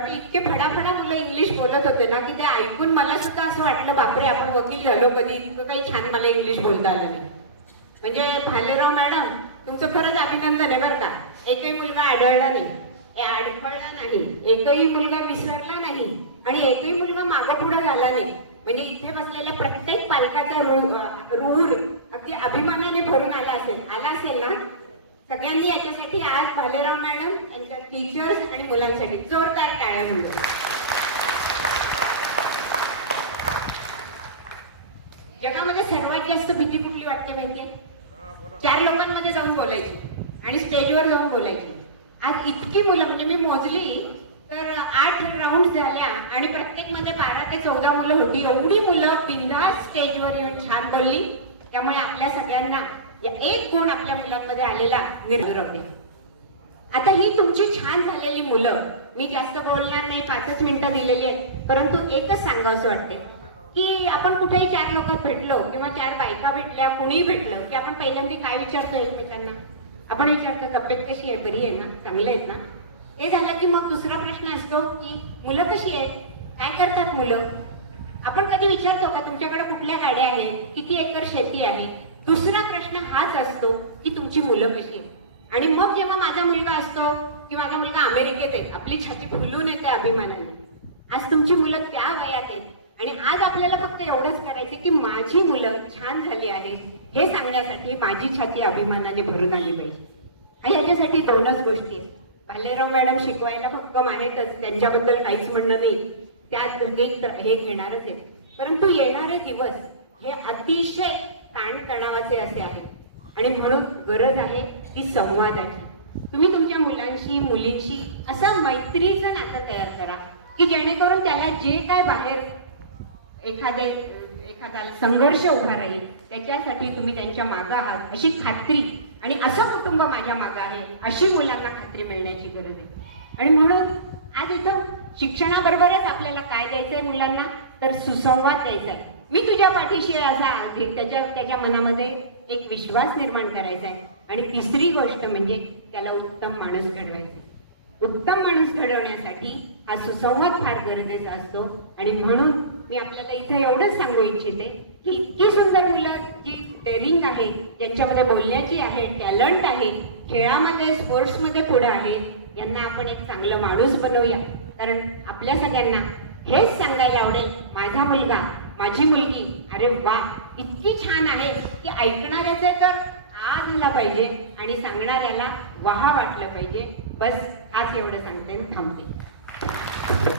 की इतके फडाफडा मुलं इंग्लिश बोलत होते ना की ते ऐकून मला सुद्धा असं वाटलं बापरे आपण वकील झालो कधी, इतकं काही छान मला इंग्लिश बोलता आलं नाही. म्हणजे भालेराव मॅडम तुमचं खरंच अभिनंदन आहे बरं का. एकही मुलगा आढळला नाही, अडखळला नाही, एकही मुलगा विसरला नाही आणि एकही मुलगा मागोपुढा झाला नाही. म्हणजे इथे बसलेल्या प्रत्येक पालकाचा रूर अगदी अभिमानाने भरून आला असेल ना. सगळ्यांनी याच्यासाठी आज भालेराव मॅडम यांच्या टीचर्स आणि मुलांसाठी जोरदार टाळ्या म्हणून. जगामध्ये सर्वात जास्त भीती कुठली वाटते माहितीये? 4 लोकांमध्ये जाऊन बोलायची आणि स्टेजवर जाऊन बोलायची. आज इतकी मुलं, म्हणजे मी मोजली तर 8 राऊंड झाल्या आणि प्रत्येक मध्ये 12 ते 14 मुलं होती. एवढी मुलं बिनधास्त स्टेजवर येऊन छान बोलली. त्यामुळे आपल्या सगळ्यांना एक गुण आपल्या मुलांमध्ये आलेला निर्गुरवणे. आता ही तुमची छान झालेली मुलं, मी जास्त बोलणार नाही, 5च मिनिटं दिलेली आहेत, परंतु एकच सांगावं असं वाटते की आपण कुठेही 4 लोकात भेटलो किंवा 4 बायका भेटल्या, कुणीही भेटलं की आपण पहिल्यांदा काय विचारतो एकमेकांना? आपण विचारतो तब्येत कशी आहे, बरी आहे ना, चांगले आहेत ना. हे झालं की मग दुसरा प्रश्न असतो की मुलं कशी आहेत, काय करतात मुलं. आपण कधी विचारतो का तुमच्याकडे कुठल्या गाड्या आहेत, किती एकर शेती आहे? दुसरा प्रश्न हाच असतो की तुमची मुलं कशी आहेत. आणि मग जेव्हा माझा मुलगा असतो की माझा मुलगा अमेरिकेत आहे, आपली छाती फुलून येते अभिमानाने. आज तुमची मुलं त्या वयात आहेत आणि आज आपल्याला फक्त एवढंच करायचं की माझी मुलं छान झाली आहेत हे सांगण्यासाठी माझी छाती अभिमानाने भरून आली पाहिजे. आणि याच्यासाठी 2च गोष्टी आहेत. भालेराव मॅडम शिकवायला फक्त मानेतच, त्यांच्याबद्दल काहीच म्हणणं नाही, त्यात हे घेणारच आहे. परंतु येणारे दिवस हे अतिशय ताणतणावाचे असे आहेत आणि म्हणून गरज आहे ती संवादाची. तुम्ही तुमच्या मुलांशी मुलींशी असं मैत्रीचं नातं तयार करा की जेणेकरून त्याला जे काय बाहेर एखादा संघर्ष उभा राहील त्याच्यासाठी तुम्ही त्यांच्या मागं आहात अशी खात्री, आणि असं कुटुंब माझ्या मागं आहे अशी मुलांना खात्री मिळण्याची गरज आहे. आणि म्हणून आज इथं शिक्षणाबरोबरच आपल्याला काय द्यायचंय मुलांना, तर सुसंवाद द्यायचा आहे. मी तुझ्या पाठीशी असा त्याच्या मनामध्ये एक विश्वास निर्माण करायचा आहे. आणि तिसरी गोष्ट म्हणजे त्याला उत्तम माणूस घडवायचा. उत्तम माणूस घडवण्यासाठी हा सुसंवाद फार गरजेचा असतो. आणि म्हणून मी आपल्याला इथं एवढंच सांगू इच्छिते की इतकी सुंदर मुलं जी डेअरिंग आहे, ज्यांच्यामध्ये बोलण्याची आहे, टॅलेंट आहे, खेळामध्ये स्पोर्ट्समध्ये पुढे आहे, यांना आपण एक चांगलं माणूस बनवूया. कारण आपल्या सगळ्यांना हेच सांगायला आवडेल, माझा मुलगा माझी मुलगी अरे वा इतकी छान आहे की ऐकणाऱ्याचे तर आ झाला पाहिजे आणि सांगणाऱ्याला वाहा वाटलं पाहिजे. बस हाच एवढं सांगते, थांबते.